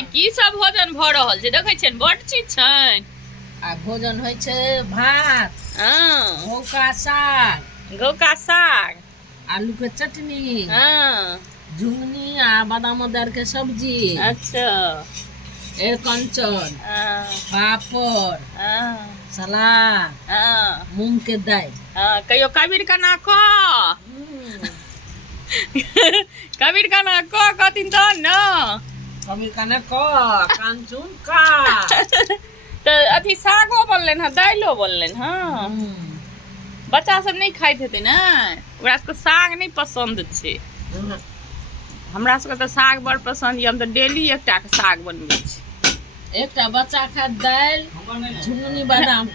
आइ की सब भोजन भ रहल छै देखै छियन बड चीज छन आ भोजन होइ छै भात घौका साग आलू के चटनी हाँ झुंगनी आ बादाम दाल के सब्जी अच्छा कंचन हाँ पापड़ हाँ सलाद हाँ मूंग के दाल हाँ कहियो कबीर कना क कबीर कना क कथिन त न कभी कने क कांचुन का त अथी सागो बनलन है दाइलो बनलन हाँ बच्चा सब नहीं खाइत हेतै ना ओकरा सबके साग नहीं पसंद छै हमरा सबके त साग बड़ पसंद ये हम त डेली एकटा के साग बनबै छी एकटा बच्चा खा दाल झुंगनी बादाम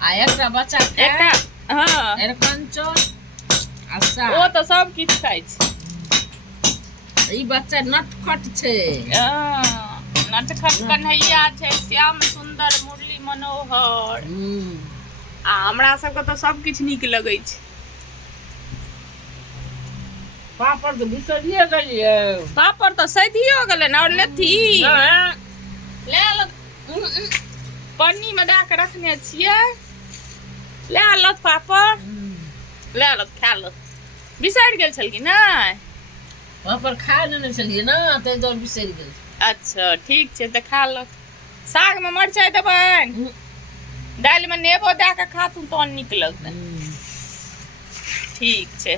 आ एकटा बच्चा खा एकटा हाँ कंचन आ साग ओ त सब किछ खाइ छै ई बच्चा नटखट छै नटखट कन्हैया छै श्याम सुंदर मुरली मनोहर आ हमरा सबके त सब किछ नीक लगै छै पापड़ तो बिसरिए गेलिए पापड़ त सैधियो गेलन और लेथी ले लो पन्नी में दे के रखने छियै ले लो पापड़ ले लो खा लो बिसरि गेल छलखिन नै पापड़ खा लेने छलिए ना तै दुआरे बिसरि गेल अच्छा ठीक छै त खा लो साग में मरचाइ देबैन दालि में नेबो दे के खाथुन तहन नीक लगतै ठीक छै